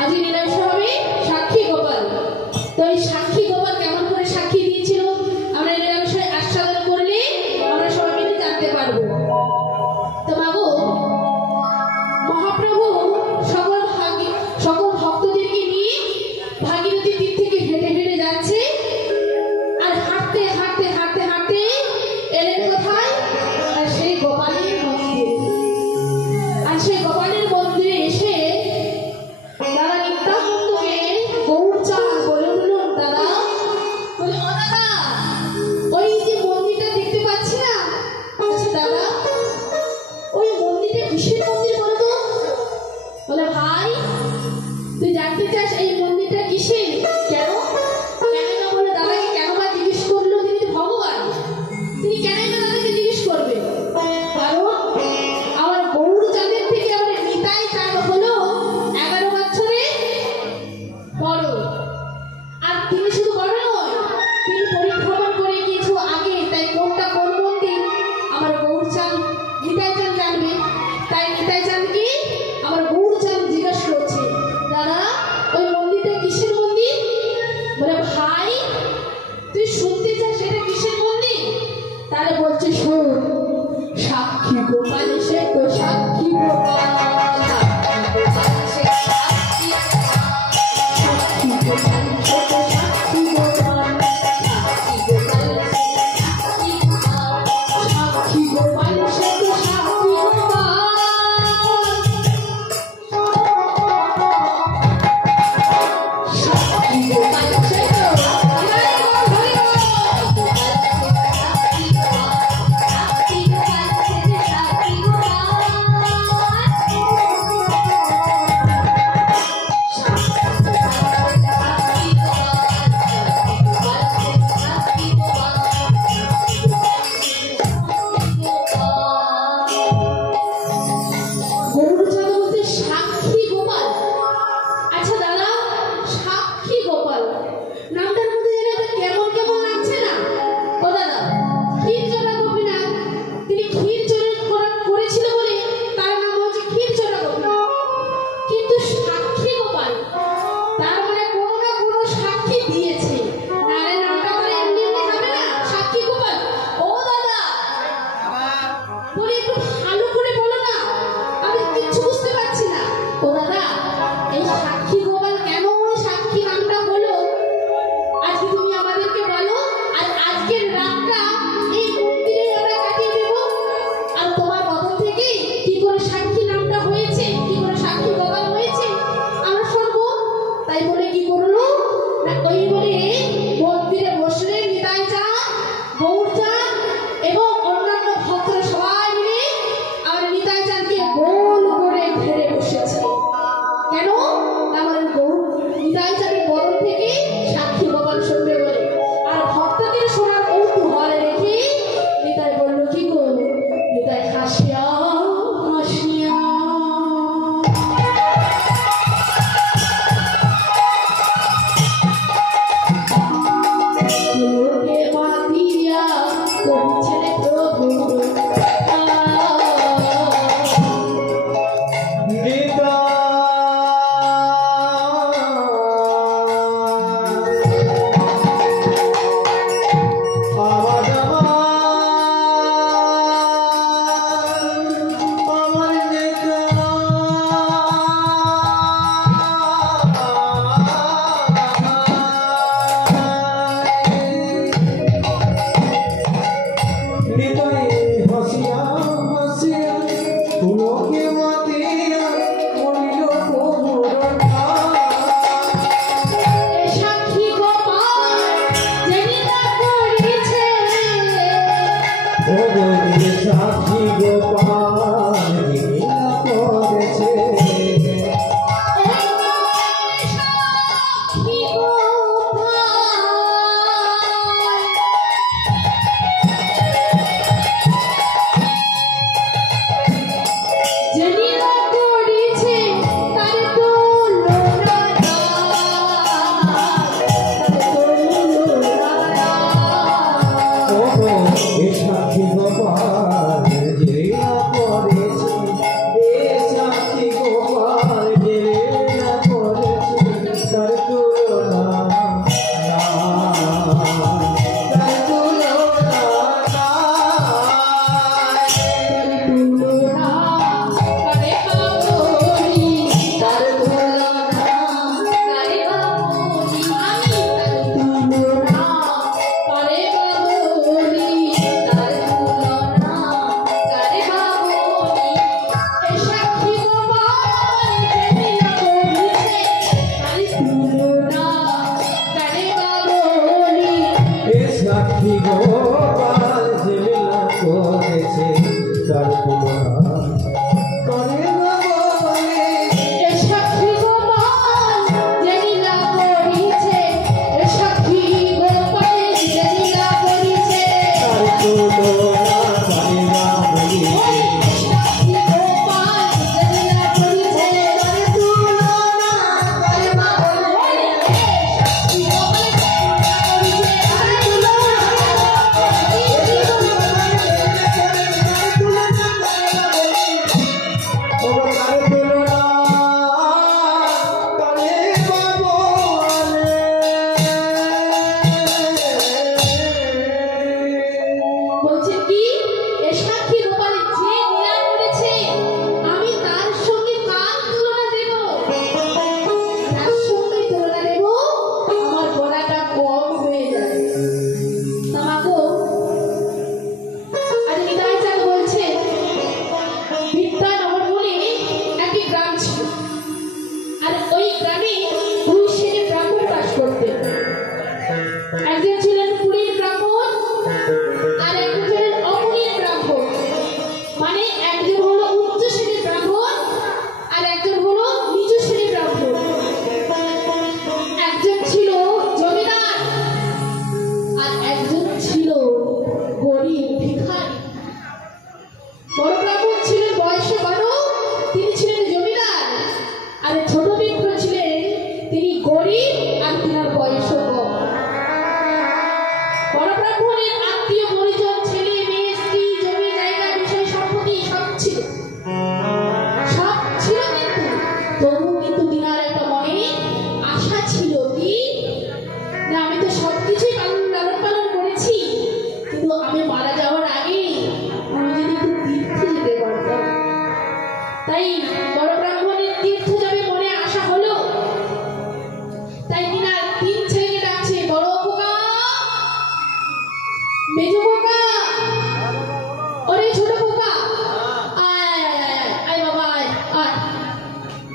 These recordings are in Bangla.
আজকে নিরামিষ হবে সাক্ষী গোপাল। তো এই সাক্ষী গোপাল কেমন করে সাক্ষী দিয়েছিল আমরা নিরামিষ আস্বাদন করলে আমরা সবাই মিলে জানতে পারবো। তো মাগো মহাপ্রভু সকল ভক্তদেরকে নিয়ে ভাগীরথী তীর থেকে হেঁটে হেঁটে যাচ্ছে। আর হাঁটতে হাঁটতে হাঁটতে হাঁটতে এলেন কোথায়? আর সেই গোপালের মন্দিরে। আর সেই গোপালের মন্দিরে এসে দাদা নিত্যানন্দকে গৌরচাঁদ বলে উঠলেন, দাদা বলে, ও দাদা ওই যে মন্দিরটা দেখতে পাচ্ছি না? আচ্ছা দাদা ওই মন্দিরটা কিসের মন্দির বলো তো? বলে, ভাই তুই জানতে চাস এই মন্দিরটা কিসের? কেন কেন না বলে দাদাকে কেন বা জিজ্ঞেস করলো? তিনি ভগবান, তিনি কেন না দাদাকে জিজ্ঞেস করবে? কারণ আমার গৌরচাঁদের থেকে আমার নিতাই চাঁদ হলো 11 বছরে বড়। আর তিনি শুধু বড় নয়, তিনি পরিভ্রমণ করে কিছু আগে, তাই কোনটা কোন মন্দির আমার গৌরচাঁদ নিতাই চাঁদ জানবে। তাই নিতাই চাঁদকে আমার গৌরচাঁদ জিজ্ঞাসা করছে, দাদা ওই মন্দিরটা কিসের মন্দির? বলে, ভাই তুই শুনতে চাস সেটা কিসের মন্দির? তাহলে বলছে, শোন, সাক্ষী গোপাল এসে তো সাক্ষী গোপাল, সাক্ষী গোপাল এসে সাক্ষী গোপাল, সাক্ষী গোপাল এসে তো সাক্ষী গোপাল, সাক্ষী গোপাল এসে তো সাক্ষী গোপাল। हसिया हसिया फूलों के मोतिया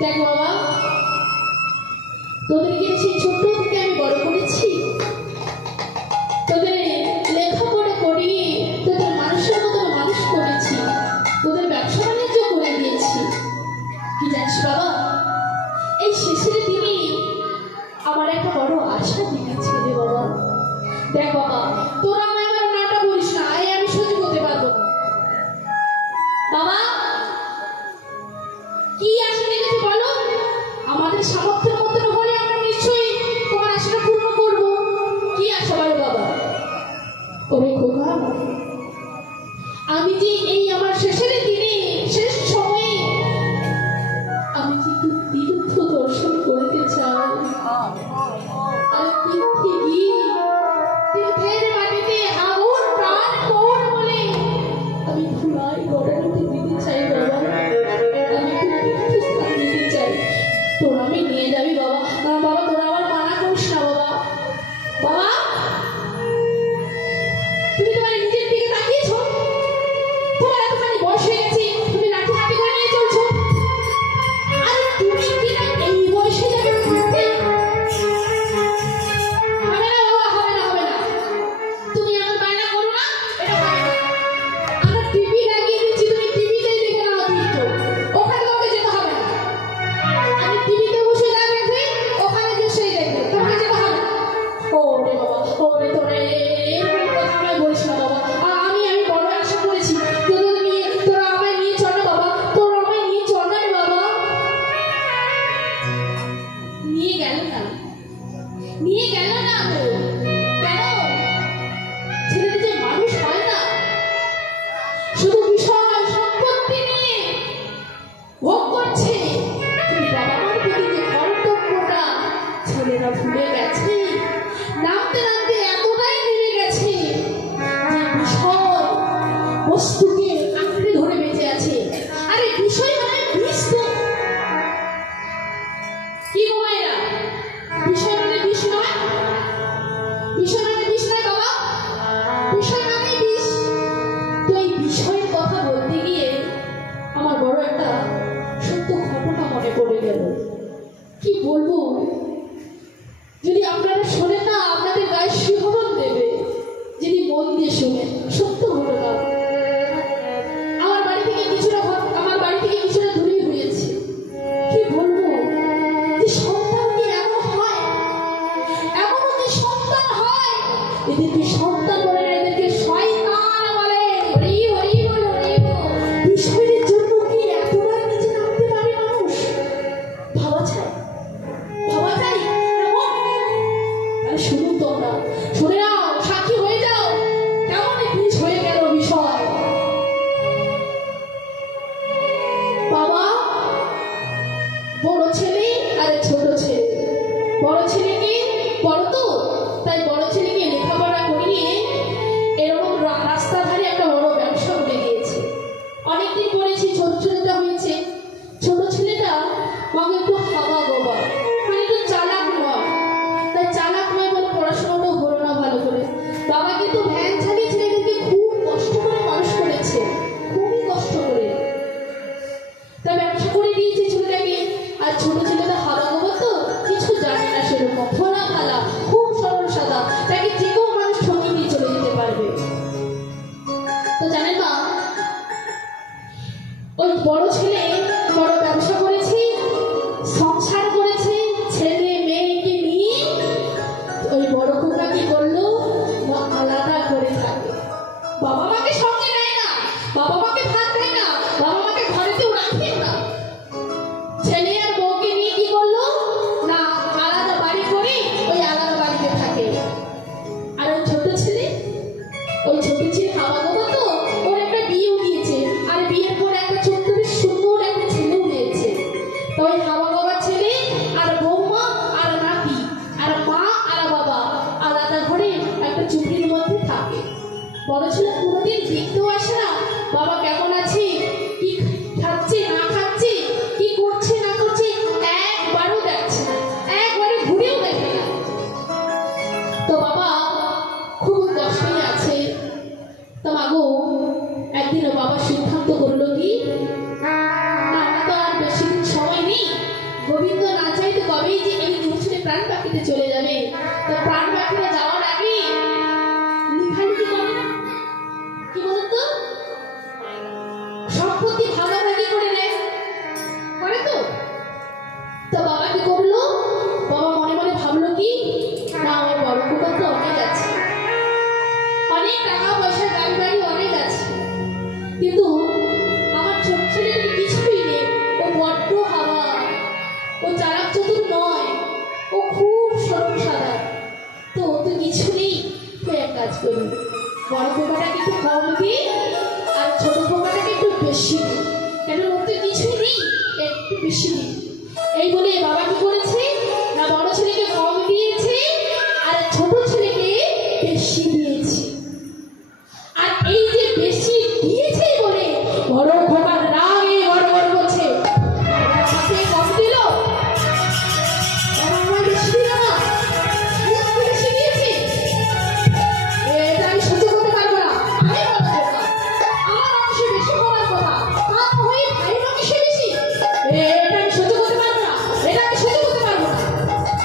দেখ বাবা, তোদেরকে সেই ছোট্ট থেকে আমি বড় করেছি, তোদের লেখাপড়া করিয়ে তোদের মানুষের মতো মানুষ করেছি, তোদের ব্যবসা বাণিজ্য করে দিয়েছি। কি জানিস বাবা, এই শেষের দিনে আমার একটা বড় আশা দিয়েছে রে বাবা। দেখ বাবা, তোরা আমায় আমার নাটা বলিস না, এই আমি সহ্য করতে পারবো না। বাবা, কি আশা দেখেছি বলো? আমাদের সামর্থ্যের মধ্যে হলে আমরা নিশ্চয়ই তোমার আশাটা পূর্ণ করবো। কি আশা বলো বাবা? ওরে খোকা, আমি যে এই আমার শেষের দিনে, শেষ সময়ে আমি যে একটু তীর্থ দর্শন করতে চাই। আর তীর্থে গিয়ে তীর্থের মাটিতে আগুন প্রাণ কোন বলে আমি ধুলায় গড়াতে দিতে চাই বাবা। আমি একটু তীর্থস্থান দিতে চাই, তোরা আমি নিয়ে যাবি বাবা। বাবা, তোরা আমার মানা করিস না বাবা। বাবা, তুমি তোমার নিজের দিকে তাকিয়েছো? তোমার এতখানি বয়স হয়ে গেছে, তুমি লাঠি হাতে করে নিয়ে চলছো। আর তুমি কি না এই বয়সে যাবে ঘুরতে? হবে না বাবা, হবে না, হবে না। তুমি আমার বায়না করো না, এটা হবে না। আমরা টিভি লাগিয়ে দিচ্ছি, তুমি টিভিতেই দেখে নাও তীর্থ, ওখানে তোমাকে যেতে হবে না। আমি টিভিতে বসে যা দেখবে ওখানে বসেই দেখবে, তোমাকে যেতে হবে না। ওরে বাবা, ওরে তোরে এরকম কথা আমায় বলিস না বাবা। আমি বড় আশা করেছি, তোরা আমায় নিয়ে চল না বাবা, তোরা আমায় নিয়ে চল না রে বাবা। নিয়ে গেল না, নিয়ে গেল না তো কেন? ছেলেটা যে মানুষ হয় না, শুধু বিষয় সম্পত্তি নিয়ে ভোগ করছে, কিন্তু বাবা মার প্রতি যে কর্তব্যটা ছেলেরা ভুলে গেছে। নামতে নামতে এতটাই নেমে গেছে যে বিষয় বস্তুকে আঁকড়ে ধরে বেঁচে আছে। আরে বিষয় মানে বিষ তো। কি গো মায়েরা, বিষয় মানে বিষ নয়? বিষয় মানে বিষ নয় বাবা, বিষয় মানে বিষ। তো এই বিষয়ের কথা বলতে গিয়ে আমার বড় একটা সত্য ঘটনা মনে পড়ে গেল। কি বলবো, যদি আপনারা শোনেন না আপনাদের গায়ে শিহরণ দেবে, যদি মন দিয়ে শোনেন। সত্য ঘটনা। আমার বাড়ি থেকে কিছুটা দূরে হয়েছে। কি বলবো, যে সন্তান কি এমন হয়, এমনও যে সন্তান হয়, এদেরকে সন্তান বলে না, এদেরকে শয়তান বলে। হরি হরি বল, হরি বল। বিষয়ের জন্য কি এতটা নিচে নামতে পারে মানুষ? ভাবা চাই, ভাবা চাই এমন। আরে শুনুন তোমরা, শুনে নাও, সাক্ষী হয়ে যাও কেমন বিষ হয়ে গেল বিষয়। বাবা, বড় ছেলে আর ছোট ছেলে, বড় ছেলেকে বড় তো, তাই বড় ছেলেকে লেখাপড়া করিয়ে এরকম রাস্তা ধারে একটা বড় ব্যবসা উঠে গিয়েছে। অনেকদিন পড়েছি, ছোট ছেলেটা হয়েছে। ছোট ছেলেটা মাকে একটু হাওয়া গোবা, মানে একটু চালাক নয়, তাই চালাক নয় বলে পড়াশোনাটাও হলো না ভালো করে। বাবা কিন্তু ভ্যান চালিয়ে ছেলেদেরকে খুব কষ্ট করে মানুষ করেছে, খুবই কষ্ট করে। তাই ব্যবসা করে দিয়েছে ছেলেটাকে। আর ছোট ছেলেটা হাওয়া গোবা তো, কিছু জানে না সেরকম, ফোলা ফালা, খুব সরল সাদা, তাকে যে কেউ মানুষ ঠকিয়ে দিয়ে চলে যেতে পারবে। তো জানেন মা, ওই বড় ছেলে বড় ব্যবসা করেছে, সংসার করেছে, ছেলে মেয়েকে নিয়ে ওই বড় খোকা কি করলো, আলাদা করে থাকে। বাবা মাকে সঙ্গে নেয় না, বাবা মাকে ভাত দেয় না, বাবা মাকে ঘরেতেও রাখে না। ছেলে আর বউকে নিয়ে বাড়িতে চলে যাবে, তো প্রাণ পাখিরা যাওয়ার আগে লিখালিখি করে না, কি বলতো সম্পত্তি ভাগাভাগি করে নেয়, করে তো। তো বাবা কি করলো, বাবা মনে মনে ভাবলো কি না আমার বড় খোকা তো অনেক আছে, অনেক টাকা পয়সা গাড়ি বাড়ি অনেক আছে, কিন্তু আমার ছোট ছেলেটার কিছুই নেই, ও বড্ড হাওয়া, ও চালাক চতুর নয়, ও খুব সরল সাদা, তো ও তো কিছু নেই, তুই এক কাজ করবি বড় খোকাটাকে একটু কম দিই আর ছোট খোকাটাকে একটু বেশি দিই, কেন ওর তো কিছুই নেই, একটু বেশি দিই। এই বলে বাবা কি করেছে না বড় ছেলেকে কম দিয়েছে আর ছোট ছেলেকে বেশি দিয়েছে। আর এই যে বেশি দিয়েছে বলে বড় খোকার রাগে গড়গড় করছে, আমাকে কম দিল, আমার বেশি দিল না, বেশি দিয়েছে, এটা আমি সহ্য করতে পারবো না, আমি বড় খোকা, আমার অংশে বেশি বলার কথা, তা হয়ে ভাইয়ের অংশে বেশি, এটা আমি সহ্য করতে পারবো না, এটা আমি সহ্য করতে পারবো না।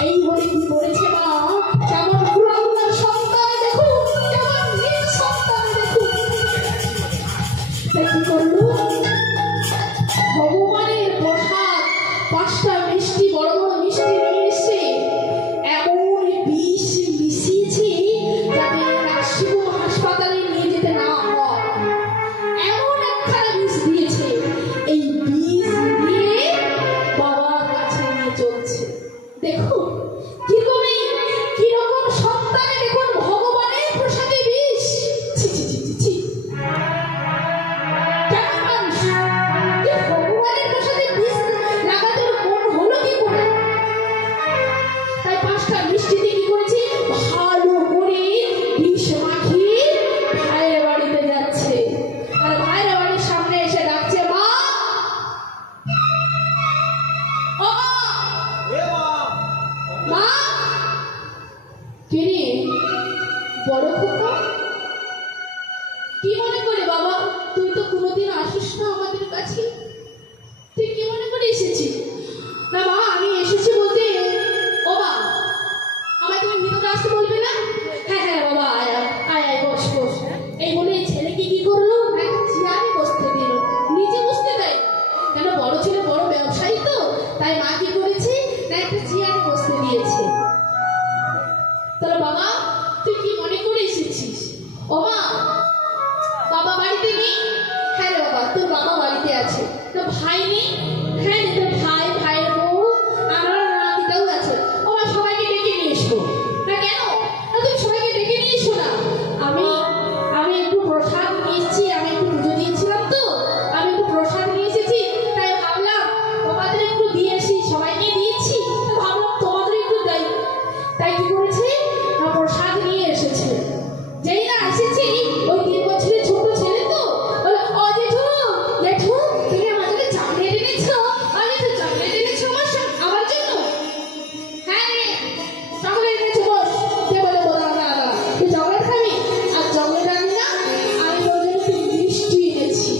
এই বলে কি করেছে মা, কেমন পুরানো সন্তান দেখুন, কেমন নিজ সন্তান দেখুন, তাই কি করলো ভগবানের প্রসাদ 5টা মিষ্টি বড় বড় মিষ্টি নিয়ে এসে এমন বিষ মিশিয়েছে যাতে নার্সিং হাসপাতালে নিয়ে যেতে না হয়, এমন একখানা বিষ দিয়েছে, এই বিষ দিয়ে বাবার কাছে নিয়ে চলছে। দেখুন কিরকম সন্তানে, দেখুন ভগবানের প্রসাদে বিষ, ছি ছি ছি ছি ছি, কেমন মানুষ যে ভগবানের প্রসাদে বিষ লাগাতে মন হলো কি করে। তাই 5টা মিষ্টিতে কি করেছে ভালো করে বিষ মাখিয়ে ভাইয়ের বাড়িতে যাচ্ছে, আর ভাইয়ের বাড়ির সামনে এসে ডাকছে মা, ও মা, কিরে বড় খোকা, কি মনে করে বাবা, তুই তো কোনোদিন আসিস না আমাদের কাছে, তুই কি মনে করে এসেছিস? না মা আমি এসেছি বলতে, ও মা আমায় তুমি ভিতরে আসতে বলবে না? হ্যাঁ হ্যাঁ বাবা আয় আয় আয় বস বস। এই বলে ছেলেকে কি করলো, একটা চেয়ারে বসতে দিল, নিচে বসতে দেয়, কেন বড় ছেলে বড় ব্যবসায়ী তো, তাই মা কি করেছে না একটা চেয়ারে বসতে দিয়েছে। তাহলে বাবা তুই কি মনে করে এসেছিস? ও মা বাবা বাড়িতে নেই? হ্যাঁ রে বাবা তোর বাবা বাড়িতে আছে। তো ভাই নেই? হ্যাঁ রে তোর ভাই, ভাইয়ের বউ, আমার নাতিটাও আছে। ও মা সবাইকে ডেকে নিয়ে এসো। না কেন? না তুমি সবাইকে ডেকে নিয়ে এসো না, আমি একটু প্রসাদ নিয়ে এসেছি, আমি একটু পুজো দিয়েছিলাম তো, আমি একটু প্রসাদ নিয়ে এসেছি, তাই ভাবলাম তোমাদের একটু দিয়ে আসি, সবাইকে দিয়েছি তো ভাবলাম তোমাদের একটু দেই, তাই কি করেছে না প্রসাদ নিয়ে এসেছে। যেই না এসেছি ওই 3 বছরের ছোট ছেলে তো বলে, ও জেঠু জেঠু তুমি আমাদের চকলেট এনেছো, জেঠু চকলেট এনেছো আমার জন্য? হ্যাঁ রে চকলেট এনেছো, বস। কে বলে বলা দাদা তুই চকলেট খাবি? আর চকলেট আনি না, আমি তোর জন্য মিষ্টি এনেছি।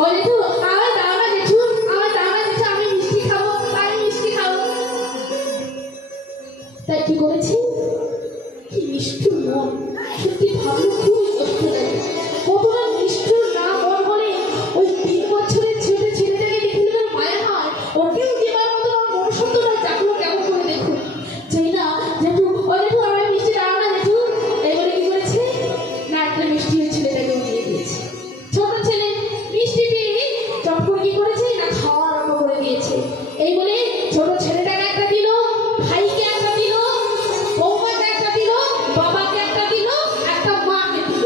ও জেঠু আমার দাও না জেঠু, আমার দাও না জেঠু, আমি মিষ্টি খাবো, আমি মিষ্টি খাবো। তাই কি করেছি, কি নিষ্ঠুর মন, সত্যি ভাবলে খুবই কষ্ট লাগে। কতটা নিষ্ঠুর না মন হলে ওই 3 বছরের ছেলেটাকে দেখলে তো মায়া হয়, ওকেও দেওয়ার মতো মন সত্যটা জাগলো কেমন করে দেখুন। যেই না জেঠু, ও জেঠু আমার মিষ্টি দাও না জেঠু, এই বলে কি করেছে না একটা মিষ্টি ওই ছেলেটাকেও দিয়ে দিয়েছে। ছোট ছেলে মিষ্টি পেয়ে চটপট কি করেছে না খাওয়া আরম্ভ করে দিয়েছে। এই বলে ছোট ছেলেটাকে একটা দিল, ভাইকে একটা দিল, বৌমাকে একটা দিল, বাবাকে একটা দিল, একটা মাকে দিল।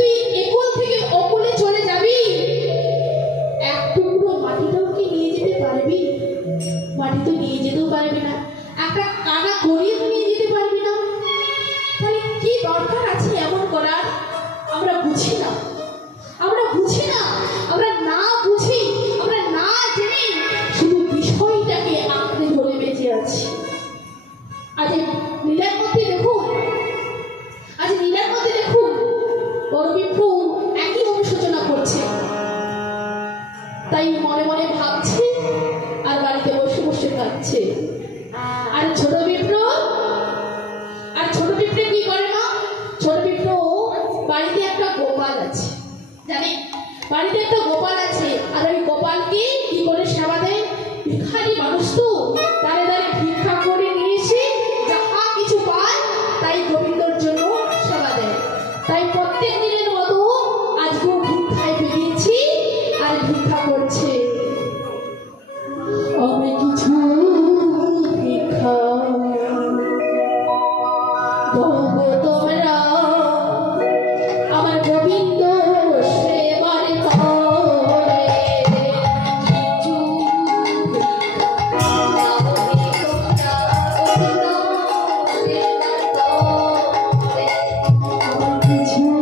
তুই একুল থেকে অকুলে চলে যাবি, এক টুকরো মাটিটাও কি নিয়ে যেতে পারবি? মাটি তো নিয়ে যেতেও পারবি না, একটা কানা গড়িয়ে নিয়ে যেতে পারবি না। তাহলে কি দরকার আছে এমন করার? আমরা বুঝি না, আমরা বুঝি না, আমরা না বুঝি, আমরা না জেনে শুধু বিষয়টাকে আঁকড়ে ধরে বেঁচে আছি। আজ লীলার মধ্যে দেখুন, আজ লীলার মধ্যে দেখুন বড়বিপ্রু একই অনুশোচনা করছে, তাই মনে মনে ভাবছে আর বাড়িতে বসে বসে কাঁদছে। আর ছোট বিপ্রু কি করে না? ছোট বিপ্রু বাড়িতে একটা গোপাল আছে, জানেন বাড়িতে একটা গোপাল আছে। আর ওই গোপালকে কি করে সেবা দেয়? ভিখারি মানুষ তো, দাঁড়ে দাঁড়ে ভিক্ষা করে নিয়ে এসে যাহা কিছু পায় তাই গোবিন্দর জন্য সেবা দেয়। তাই প্রত্যেক দিনের মতো আজকেও ভিক্ষায় বেরিয়েছি আর ভিক্ষা করছে। আমি কিছু ভিক্ষা ভোগো তোমরা, আমার গোবিন্দ সেবার করে কিছু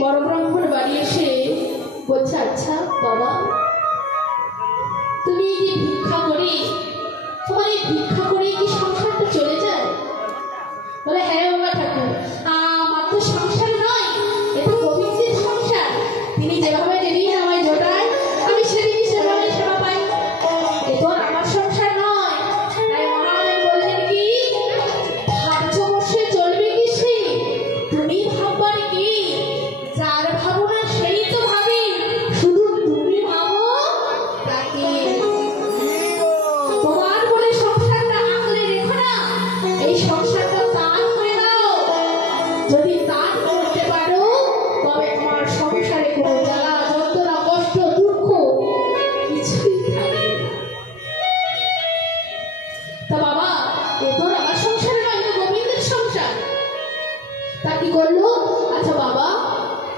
বড় ব্রাহ্মণ বাড়ি এসে বলছে, আচ্ছা বাবা তুমি যে ভিক্ষা করে, তোমার এই ভিক্ষা করে কি সংসারটা চলে যায়? বলে হ্যাঁ বাবা ঠাকুর, আমার তো সংসার নয়, এটা গোবিন্দের সংসার। তিনি যেভাবে যেদিন আমায় জোটায় আমি সেদিনই সেভাবে সেবা পাই, এ তো আমার সংসার নয়। তাই মহাদেব বললেন কি, ভাবছ বসে চলবে কি সে? তুমি ভাববার কি? যার ভাবনা সেই তো ভাবে, শুধু তুমি ভাবো তাকে। তোমার বলে সংসারটা আঁকড়ে রেখো না, এই সংসারটা দান করে দাও। যদি দান করতে পারো তবে তোমার সংসারে কোনো জ্বালা যন্ত্রণা কষ্ট দুঃখ কিছুই থাকবে না। তা বাবা এ তো আমার সংসার নয়, এটা গোবিন্দের সংসার। তা কি করলো? আচ্ছা বাবা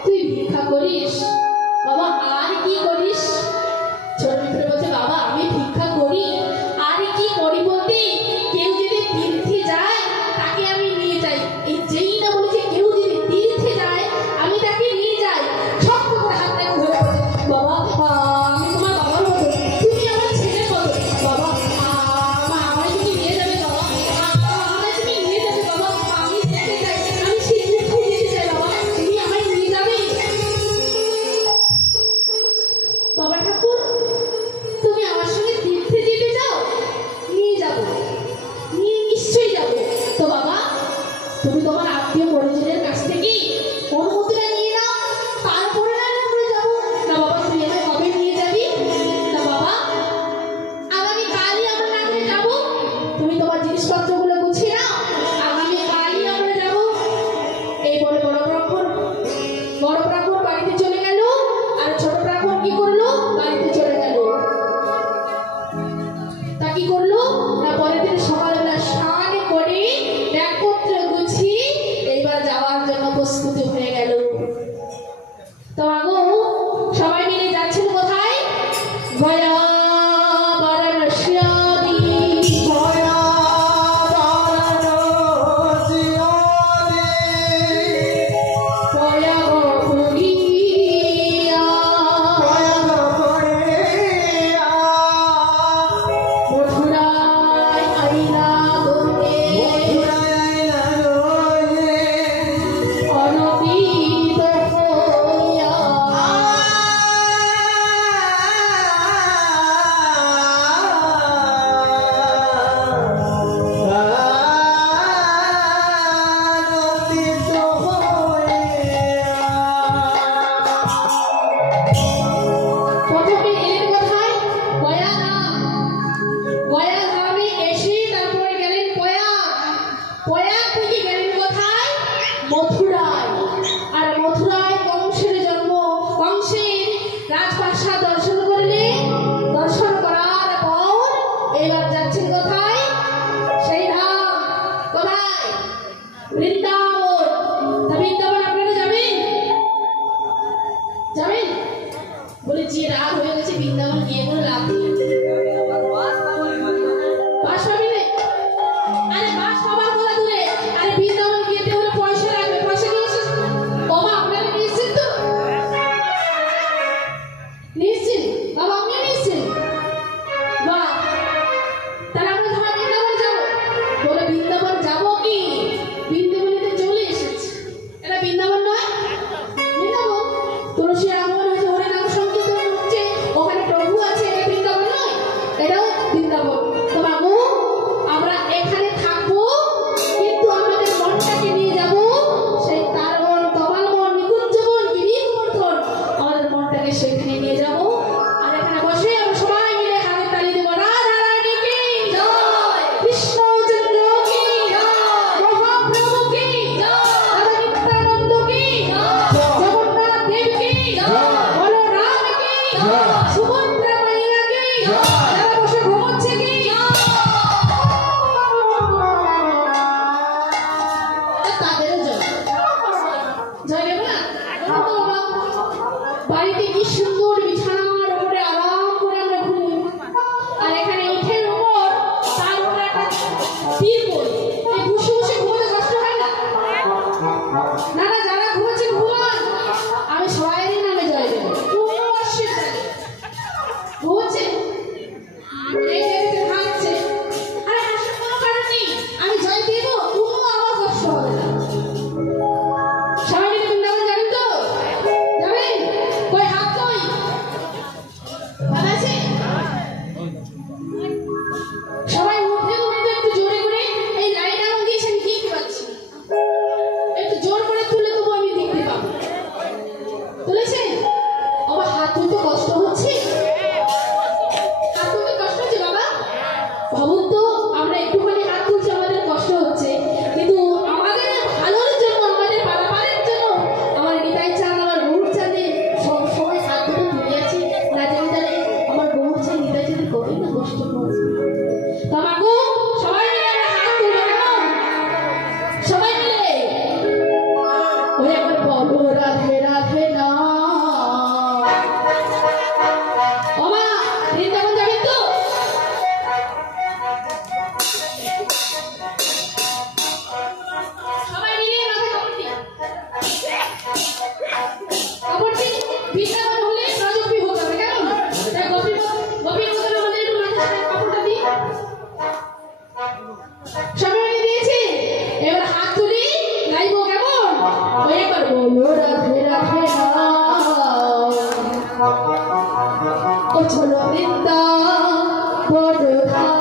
তুই ভিক্ষা করিস, বাবা আর কি করিস? ছোট মিত্র বলছে, বাবা আমি ভিক্ষা করি আর কি করি বলতে, কেউ যদি তীর্থে যায় তাকে আমি নিয়ে যাই। এই যেই না বলেছে কেউ যদি তীর্থে যায় আমি তাকে নিয়ে যাই। সব করে হাতে ধরে বলছে, বাবা আমি তোমার বাবার মতো, তুমি আমার ছেলের মতো। বাবা আমায় তুমি নিয়ে যাবে, বাবা আমায় তুমি নিয়ে যাবে, বাবা আমি যেতে চাই, আমি সেই তীর্থে যেতে চাই, বাবা তুমি আমায় নিয়ে যাবে। ভাবুন তো, আমরা একটুখানি হাত তুলছি, আমাদের কষ্ট হচ্ছে, কিন্তু আমাদের ভালোর জন্য, আমাদের পারাপারের জন্য আমার নিতাই চাঁদ, আমার গৌর চাঁদে সব সময় হাত দুটো তুলে আছি। না জানি জানে আমার গৌর চাঁদ নিতাই চাঁদের কতই না কষ্ট হচ্ছে। তো মাগো সবাই মিলে আমরা হাত তুলবো, কেমন? সবাই মিলে ওই একবার বলো রাধে রাধে না। ও মা, বৃন্দাবন যাবেন তো? সবাই মিলে রাধে কাপড়টি বৃন্দাবন হলে রাজকবি হতে হবে, কেমন? তাই গোপীর মতন আমাদের একটু মাথায় কাপড়টা দিই। সবাই মিলে দিয়েছি, এবার হাত তুলি, গাইবো, কেমন? ওই একবার বলো রাধে রাধে না। ও চলো বৃন্দাবন ধাম।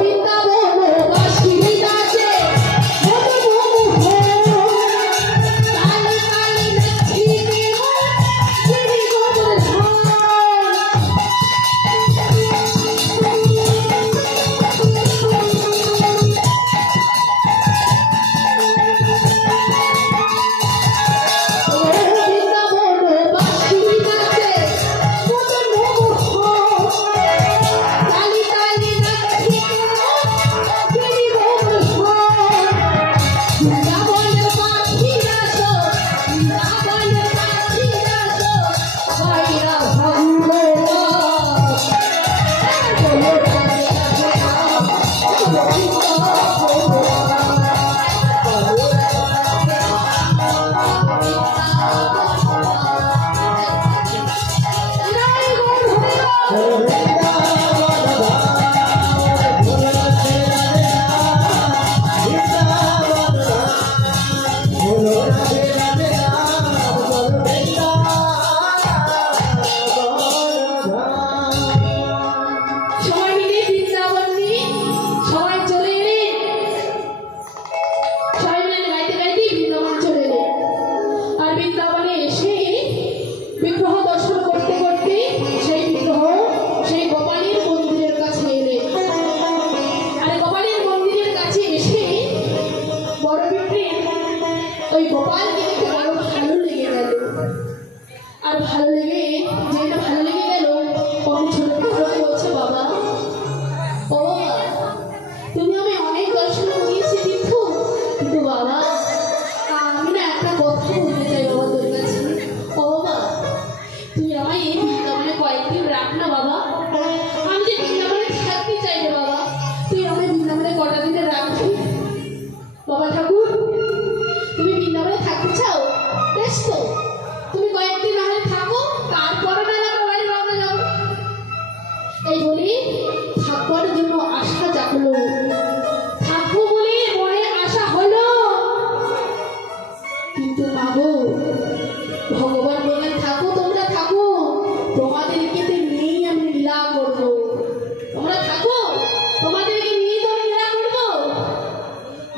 বৃন্দাবন বাসী নাচে মধুর মোহ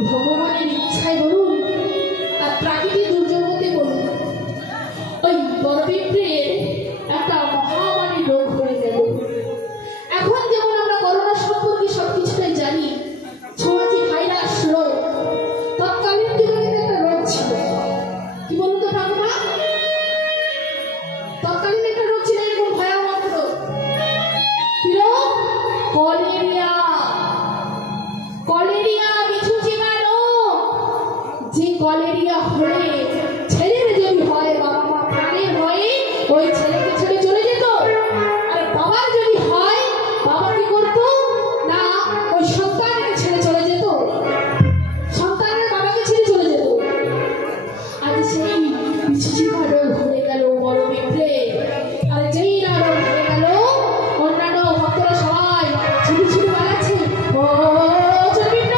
ভগবানের ইচ্ছায় বলুন আর প্রাকৃতিক দুর্যোগতে বলুন, ওই বড়বিপ্রের একটা মহামারী রোগ হয়ে গেল। এখন যেমন আমরা করোনা সম্পর্কে সবকিছুটাই জানি, ছোঁয়াচে ভাইরাস রোগ, তৎকালীন যুগে একটা রোগ ছিল। কি বলুন তো ঠাকুমা? তৎকালীন একটা রোগ ছিল, এরকম ভয়াবহ রোগ। কি রোগ? কলেরিয়া। কলেরিয়া কিছু চিনানো, যে কলেরিয়া হলে ছেলের যদি হয়, বাবা মা প্রাণের ভয়ে ওই ছেলেকে ছেড়ে চলে যেত। আর বাবার যদি হয়, বাবা কি করতো না, ওই সন্তানকে ছেড়ে চলে যেত, সন্তানের বাবাকে ছেড়ে চলে যেত। আজ সেই বিচিচিকা রোগ হয়ে গেল বড়বিপ্রে। আর যেই না রোগ হয়ে গেল, অন্যান্য ভক্তরা সবাই ছুটি ছুটি পালাচ্ছে, ও চলবিপ্র,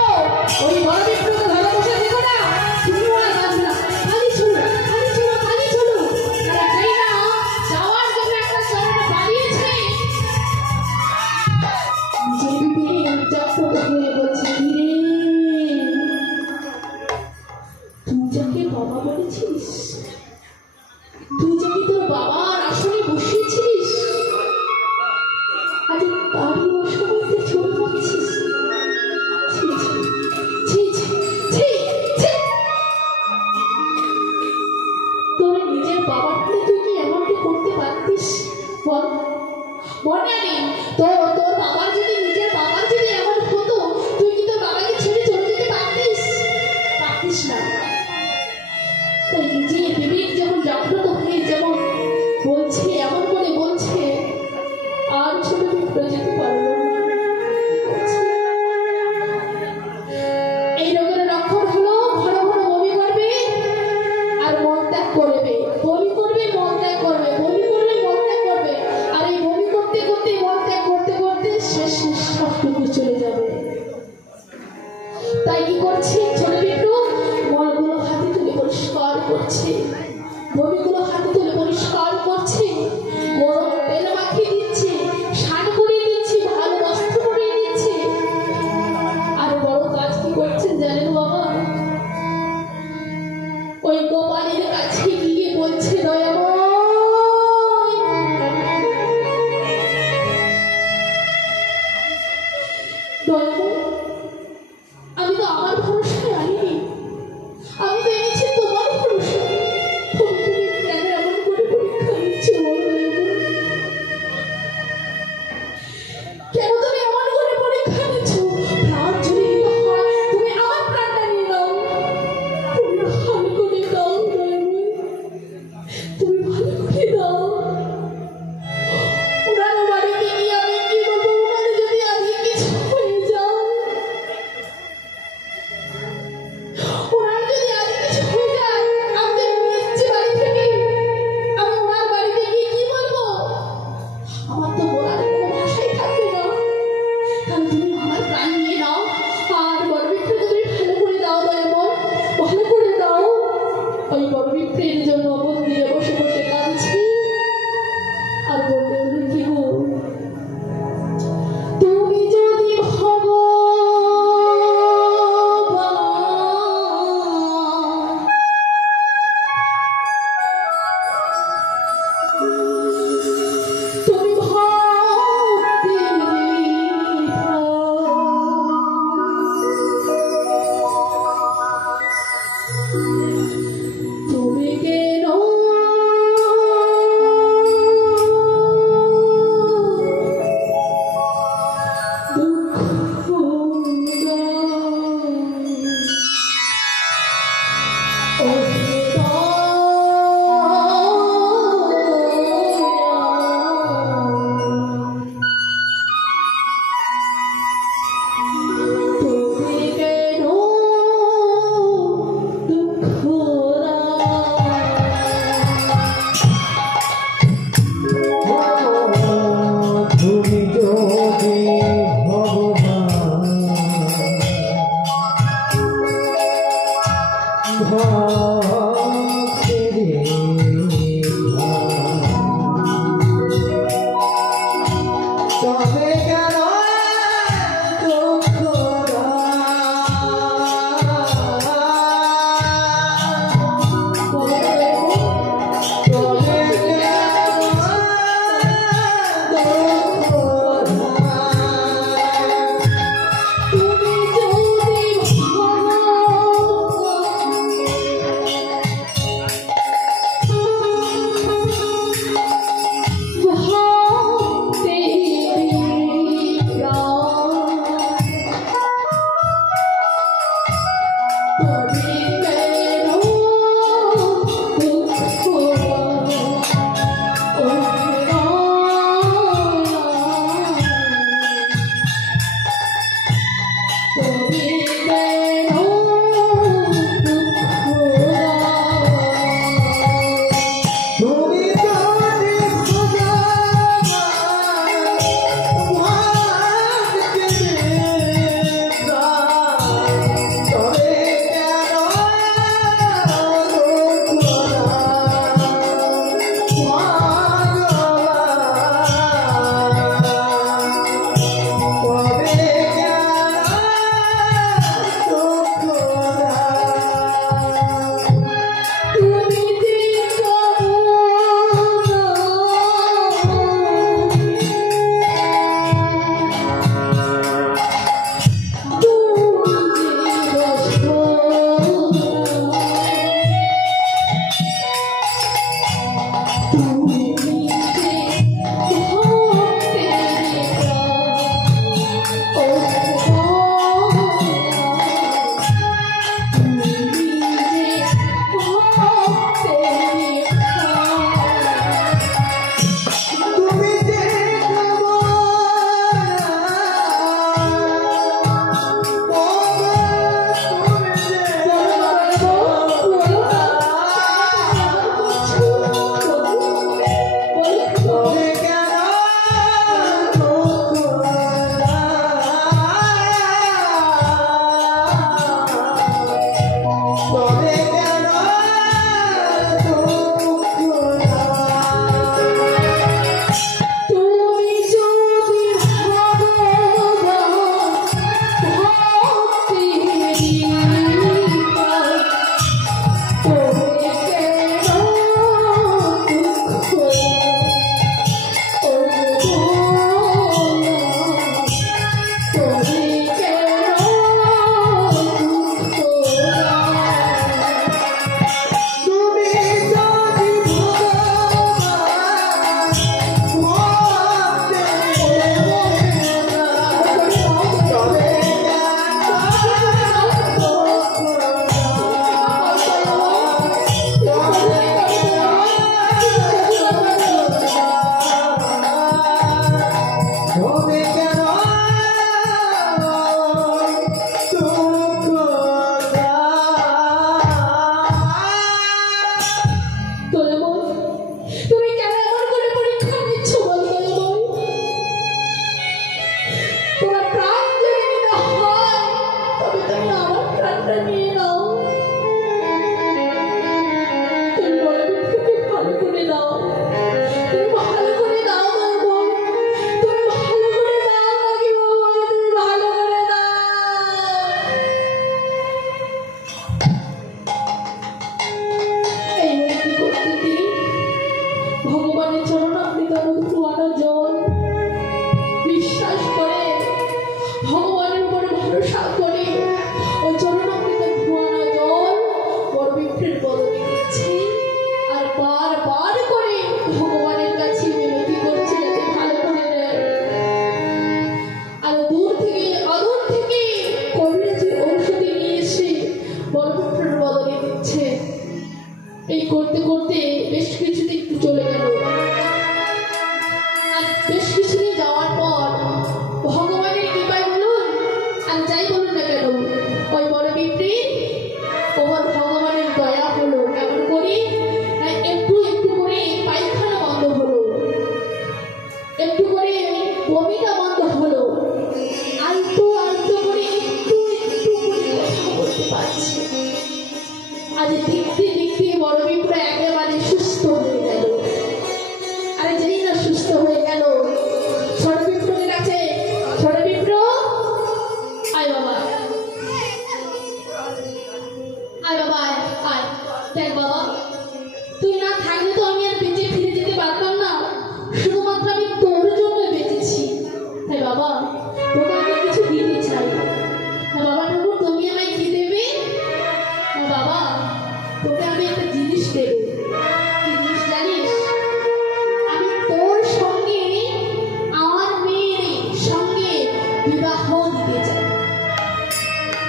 ওই বড়বিপ্রকে ধরে বসে দেখো না, তুমিও আর বাঁচবে না, খালি চলো, খালি চলো, খালি চলো। আর যেই না যাওয়ার জন্য একটা চরণ দাঁড়িয়েছে, নিজের বিপে জাগ্রত হয়ে বলছে, রে তুই যাকে বাবা বলেছিস, তুই যাকে তোর বাবার আসনে বসিয়েছিস, আজ তারই অসময়তে চলে যাচ্ছিস। ছি, ছি, ছি, ছি, ছি। তোর নিজের বাবার হলে তুই কি এমনটা করতে পারতিস? বল, মনে নেই তোর বাবার যদি, নিজের বাবার যদি এমন হতো, তুই কি তোর বাবাকে ছেড়ে চলে যেতে পারতিস? পারতিস না। তাই নিজের বিবেক যেমন জাগ্রত হয়ে যেমন বলছে, এমন করে বলছে, আর ছোট বিপ্র যেতে পারলো না। এই রোগের লক্ষণ হলো ঘন ঘন বমি করবে আর মন ত্যাগ করবে, বমি করবে, মন ত্যাগ করবে, বমি করবে, মন ত্যাগ করবে। আর এই বমি করতে করতে, মন ত্যাগ করতে করতে শেষ নিঃশ্বাসটুকু চলে যাবে। তাই কি করছে ছোট বিপ্র? মলগুলো হাতে তুলে পরিষ্কার করছে, বমিগুলো হাতে তুলে পরিষ্কার করছে, গরম তেল মাখিয়ে দিচ্ছে, স্নান করিয়ে দিচ্ছে, ভালো বস্ত্র পরিয়ে দিচ্ছে। আর বড় কাজ কি করছেন জানেন বাবা? ওই গোপালের কাছে গিয়ে বলছে, দয়াময়, দয়াময়, আমি তো আমার ভরসায় আনিনি, আমি তো এনেছি তোমার ভরসায়। তুমি কেন এমন করে পরীক্ষা নিচ্ছ বলো দয়াময়? কেন তুমি এমন করে পরীক্ষা নিচ্ছ? প্রাণ যদি নিতে হয়, তুমি আমার প্রাণটা নিয়ে নাও, তুমি ভালো করে দাও দয়াময়, তুমি ভালো করে দাও। ওনার বাড়িতে গিয়ে আমি কি বলবো? ওনার যদি আজকে কিছু হয়ে যায়, ওনার যদি আজকে কিছু হয়ে যায়, আমি যে নিয়ে এসেছি বাড়ি থেকে, আমি ওনার বাড়িতে গিয়ে কি বলবো? আমার তো বলার কোনো ভাষাই থাকবে না। তাহলে তুমি আমার প্রাণ নিয়ে নাও, আর বড়বিপ্রে তুমি ভালো করে দাও দয়াময়, ভালো করে দাও। ওই বড়বিপ্রের জন্য মন্দিরে বসে বসে কাঁদছি আর বললে, কি গো, তুমি যদি তুমি তুমি কেন দুঃখ তুমি কেন দুঃখ তুমি যদি ভগবান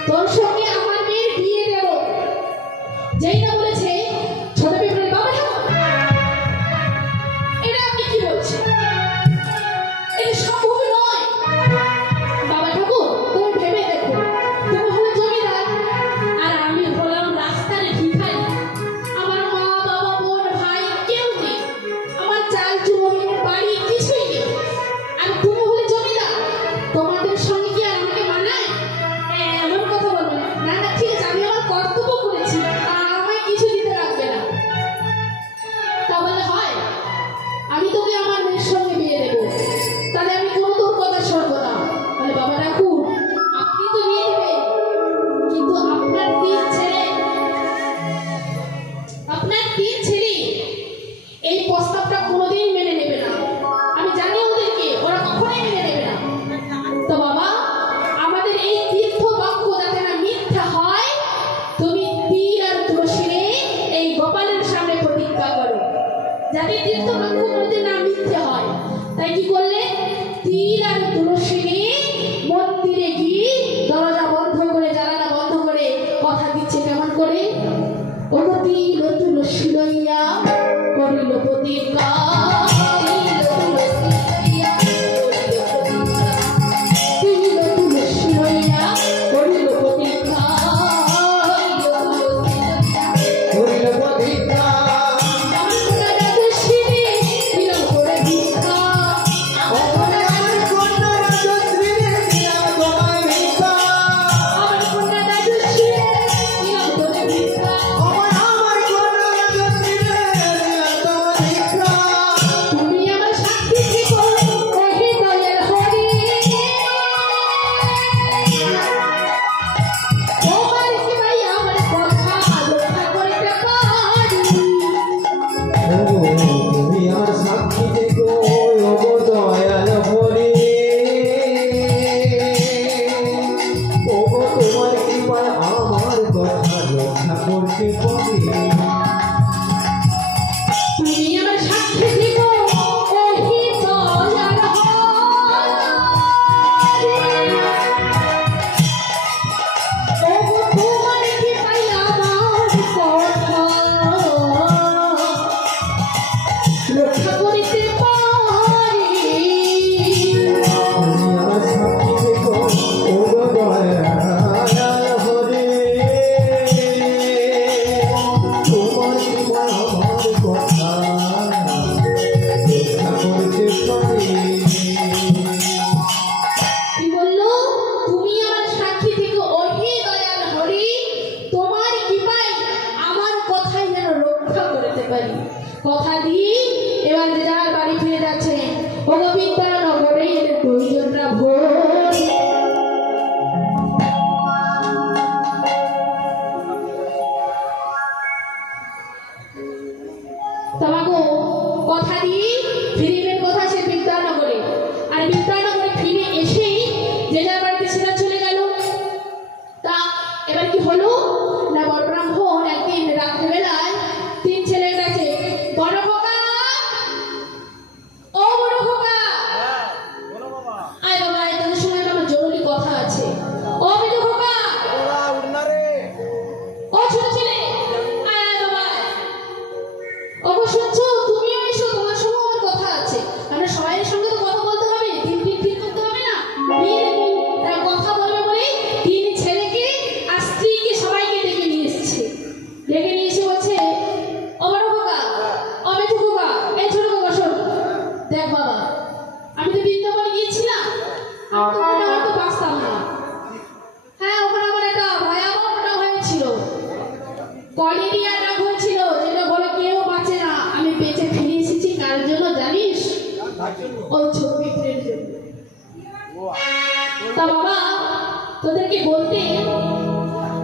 তোর সঙ্গে আমার মেয়ের বিয়ে দেব। কর্তব্য করেছি, আর আমায় কিছু দিতে লাগবে না। তা বলে হয়? আমি তোকে আমার মেয়ের সঙ্গে বিয়ে দেবো, তাহলে আমি কোনো তোর কথা শুনবো না। বলে বাবা রাখুন, আপনি তো বিয়ে দেবেন, কিন্তু আপনার তিন ছেলে এই প্রস্তাবটা কোনোদিন মেনে নেবে না। আমি জানি ওদেরকে, ওরা কখনোই মেনে নেবে না। তো বাবা, আমাদের এই তীর্থ বাক্য যাতে না মিথ্যা হয়, তুমি তীর আর তুলসী এই গোপালের সামনে প্রতিজ্ঞা করো, যাতে তীর্থ বাক্য কোনোদিন না মিথ্যে হয়। তাই কি করলে? তীর আর তুলসী মন্দিরে গিয়ে দরজা বন্ধ করে, জানালা বন্ধ করে কথা দিচ্ছে। কেমন করে? ওগো তীর ও তুলসী লইয়া করিল প্রতিজ্ঞা, তীর ও তুলসী লইয়া করিল প্রতিজ্ঞা, তীর ও তুলসী লইয়া করিল প্রতিজ্ঞা, করিল প্রতিজ্ঞা। আমার সোনার রাজশ্রীরে দিলাম করে ভিক্ষা, আমার কন্যা রাজশ্রীরে দিলাম তোমায় ভিক্ষা। আমার সোনার রাজশ্রীরে দিলাম করে ভিক্ষা, আমার কন্যা রাজশ্রীরে দিলাম তোমায় ভিক্ষা। তুমি আমার সাক্ষী থেকো ওহে দয়াল হরি, তোমার কি ভাই আমার কথা রক্ষা করিতে পারি। তুমি আমার সাক্ষী থেকো ওগো দয়াল হরি, ওগো তোমার কৃপায় আমার কথা রক্ষা করতে পারি। তুমি আমার সাক্ষী থেকো ওহে দয়াল হরি, ওগো তোমার কি ভাই আমার কথা রক্ষা করিতে পারি। তুমি আমার সাক্ষী থেকো ওগো দয়াল হরি, তোমার কৃপায় আমার কথা রক্ষা করতে পারি। কি বললো? তুমি আমার সাক্ষী থেকে ওহে দয়াল হরি, তোমার কৃপায় আমার কথাই যেন রক্ষা করতে পারি। কথা দিয়ে এবার যে যার বাড়ি ফিরে যাচ্ছে। ভগবিন্দা নগরের প্রয়োজনরা ভোর, তোমাকে কথা দিয়ে ফিরিবেন কোথায়? সে বিদ্যানগরে। আর বিদ্যানগরে ফিরে এসেই যে যার বাড়িতে সেটা চলে গেল। তা এবার কি হলো না, বড় ব্রাহ্মণ একদিন রাত্রিবেলায় তিন ছেলের কাছে, বড় খোকা, ও বড় খোকা, আয় বাবা, আয়, তোদের সঙ্গে একটা আমার জরুরি কথা আছে। ও মেজো খোকা, ও ছোট ছেলে, আয় আয় বাবা, আয়। ওগো শুনছো? তুমিও এসো, তোমার সঙ্গে আমার কথা আছে। আমরা সবাইয়ের সঙ্গে তো কথা বলতে হবে, দিন ঠিক করতে হবে না? তার কথা বলবে বলে তিন ছেলেকে আর স্ত্রীকে সবাইকে ডেকে নিয়ে এসেছে। ডেকে নিয়ে এসে বলছে, ও বড় খোকা, ও মেজো খোকা, এই ছোট খোকা, শোন, দেখ বাবা, আমি তো বৃন্দাবনে গিয়েছিলাম, আমি তো মনে হয়তো বাঁচতাম না। হ্যাঁ, ওখানে আমার একটা ভয়াবহ ঘটনা হয়েছিল, কলেরিয়া রোগ হয়েছিল, যেটা বলে কেউ বাঁচে না। আমি বেঁচে ফিরে এসেছি কার জন্য জানিস? ওই ছোট পিঁপড়ের জন্য। তা বাবা, তোদেরকে বলতে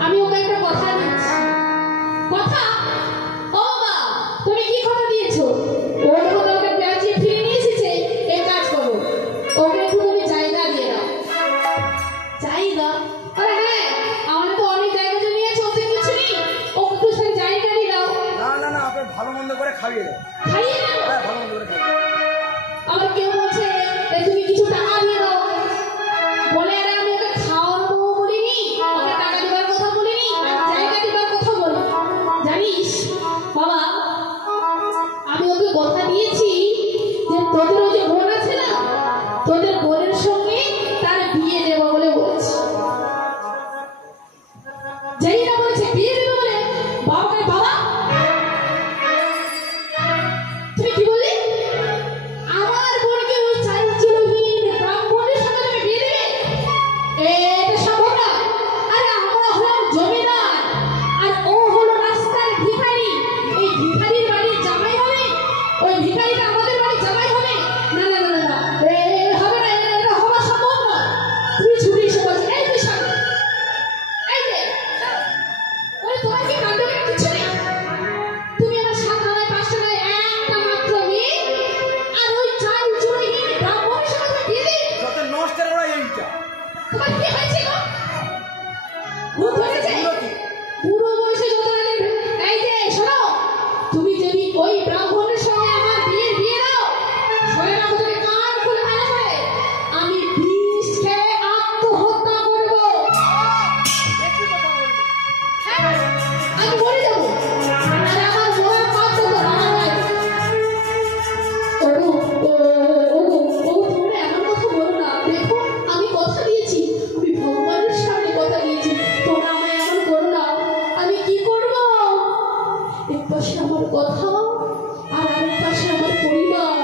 আমি ওকে একটা কথা দিচ্ছি। কথা? ও বাবা, তুমি কি কথা দিয়েছো? ও যখন ওকে বাঁচিয়ে ফিরে নিয়ে এসেছে, এক কাজ করো, ওকে একটু তুমি জায়গা দিয়ে দাও। জায়গা? আরে হ্যাঁ, আমাদের তো অনেক জায়গা জমি আছে, ওতে কিছু নেই, ওকে একটু সেই জায়গা দিয়ে দাও। না আপনি ভালো মন্দ করে খাইয়ে দাও। খাইয়ে দাও? হ্যাঁ, ভালো মন্দ করে খাইয়ে দাও। আবার কেউ বলছে তুমি কিছু টাকা দিয়ে দাও। বলে আরে আমি ওকে খাওয়াবো বলিনি, ওকে টাকা দেবার কথা বলিনি, জায়গা দেবার কথা বলি। জানিস বাবা, আমি ওকে কথা দিয়েছি যে তোদের ওই যে বোন আছে না, তোদের বোনের সঙ্গে তার বিয়ে দেবো বলে বলেছি। যেই না বলেছে বিয়ে দেবো বলে, বাবাকে বাবা তোমার কি কাণ্ড জ্ঞান কিছু নেই? তুমি আমার 7 আনায় 5 টাকায় একটা মাত্র মেয়ে, আর ওই চাল চুরিহীন ব্রাহ্মণের সাথে তুমি বিয়ে দিলে? যত নষ্টের ওরা এইটা। তোমার কি হয়েছে গো? ভূত হয়েছে? বুড়ো বয়সে যত আগে এই যে শোনো, তুমি যদি ওই ব্রাহ্মণের সঙ্গে আমার বিয়ে দাও, শোনে রাখো তুমি কান খুলে ভালো করে, আমি বিষ খেয়ে আত্মহত্যা করব। একই কথা বলবে। আমি মরে যাব, আর আমার মরার পাপ তো আমার নাই। তোমরা এমন কথা বলো না। দেখো আমি কথা দিয়েছি, আমি ভগবানের সামনে কথা দিয়েছি, তোমরা আমায় এমন করো না। আমি কি করব? এক পাশে আমার কথা আর আরেক পাশে আমার পরিবার।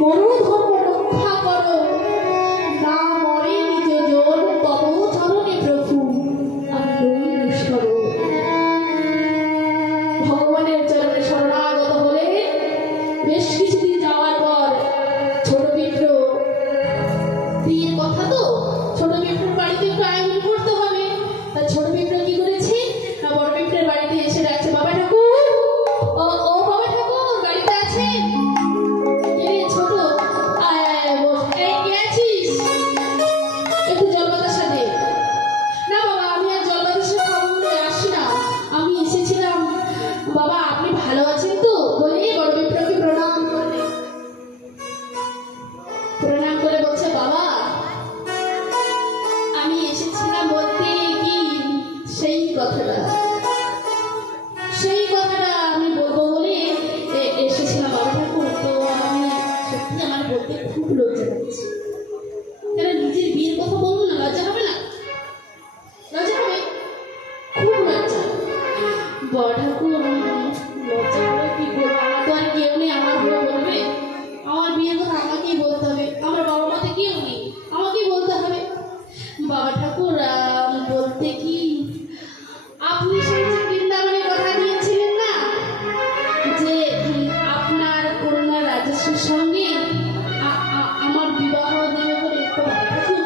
মরো ধর্ম রক্ষা করো, না মরে নিজ জন তব চরণে প্রভু আমি রইল শরণ। ভগবানের চরণে শরণাগত হলে বেশ কিছুদিন যাওয়ার পর ছোট বিপ্র, বিয়ের কথা তো ছোট বিপ্রের বাড়িতে একটু আয়োজন করতে হবে। তা ছোট বিপ্র কি করেছে না, বড় বিপ্রের বাড়িতে এসে ডাকছে, বাবা ঠাকুর, ও বাবা ঠাকুর বাড়িতে আছেন? এই ছোট এই কে আছিস? একটু জল বাতাসা দে। না বাবা, আমি আর জল বাতাসা খাবো বলে আসি না, আমি এসেছিলাম। বাবা আপনি ভালো আছেন তো? বলে বড় বিপ্রকে প্রণাম করলে। প্রণাম করে বলছে, বাবা আমি এসেছিলাম বলতে কি সেই কথাটা আমি বলবো বলে এসেছিলাম বাবা ঠাকুর। তো আমি সত্যি আমার বলতে খুব লজ্জা লাগছে। কেন নিজের বিয়ের কথা বলবো না? লজ্জা হবে না? লজ্জা হবে, খুব লজ্জা। বড় ঠাকুর লজ্জা করে কি করবো? আমার তো আর কেউ নেই আমার হয়ে বলবে। আমার বিয়ের কথা আমাকেই বলতে হবে, আমার বাবা মাতে কেউ নেই, আমাকেই বলতে হবে। বাবা ঠাকুর বলতে কি, আপনি সেই যে বৃন্দাবনের কথা দিয়েছিলেন না, যে আপনার কন্যা রাজেশের সঙ্গে আমার বিবাহ দেবে বলে, তো বাবা ঠাকুর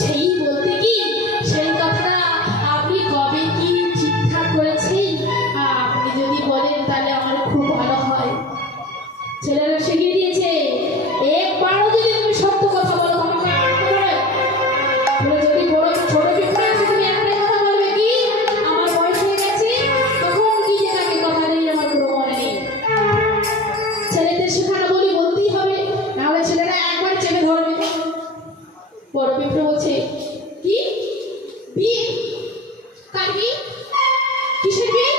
সেই বলতে কি, সেই কথাটা আপনি কবে কি ঠিকঠাক করেছেন আপনি যদি বলেন তাহলে আমার খুব ভালো হয়। ছেলেরা শিখিয়ে দিয়েছে, একবারও যদি তুমি সত্য কথা বলো আমাকে যদি বড় ছোট বিপ্লব তুমি একটাই কথা বলবে কি, আমার বয়স হয়ে গেছে, তখন কি যে তাকে কথা নেই আমার কোনো মনে নেই। ছেলেদের শেখানো বলি বলতেই হবে, নাহলে ছেলেরা একবার চেপে ধরবে। বড় বিপ্লব বলছে, কি বিয়ে? কার বিয়ে? কিসের বিয়ে?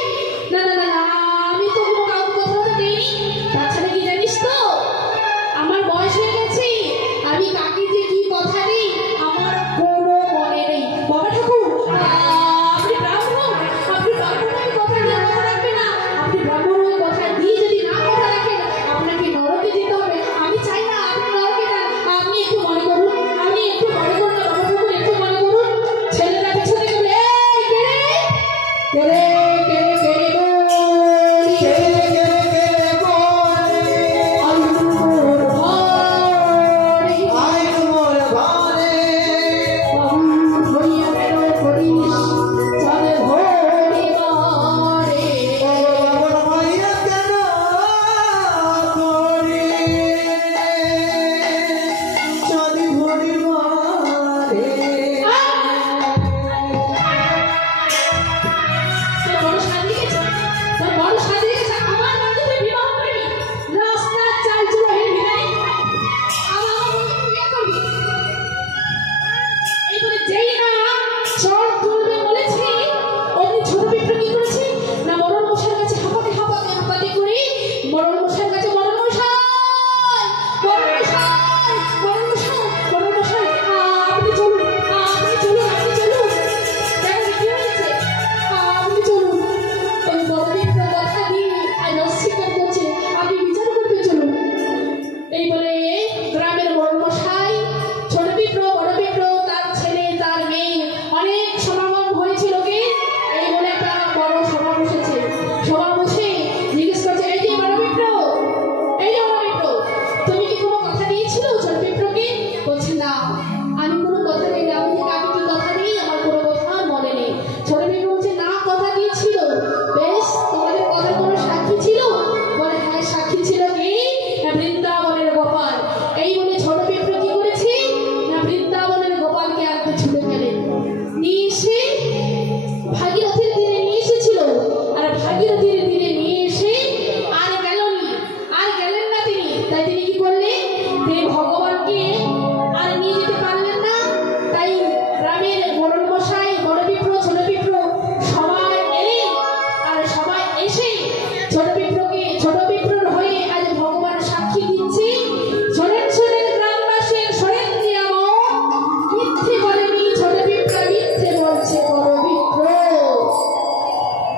না না না না, আমি তো কোনো কাউকে কথা দেইনি। তাছাড়া কি জানিস তো, আমার বয়স হয়ে গেছে, আমি কাকে যে কি কথা দিই আমার কোনো মনে নেই। বাবা ঠাকুর আপনি ব্রাহ্মণ, আপনি ব্রাহ্মণের কথা দিয়ে কথা রাখবেন না। আপনি ব্রাহ্মণের কথা দিয়ে যদি না কথা রাখেন আপনাকে নরকে যেতে হবে। আমি চাই না আপনি নরকে যান। আপনি একটু মনে করুন, আপনি একটু মনে করুন না বাবা ঠাকুর, একটু মনে করুন। ছেলেরা পেছনে গেলে কে রে কে রে কে রে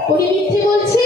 উনি মিথ্যে বলছে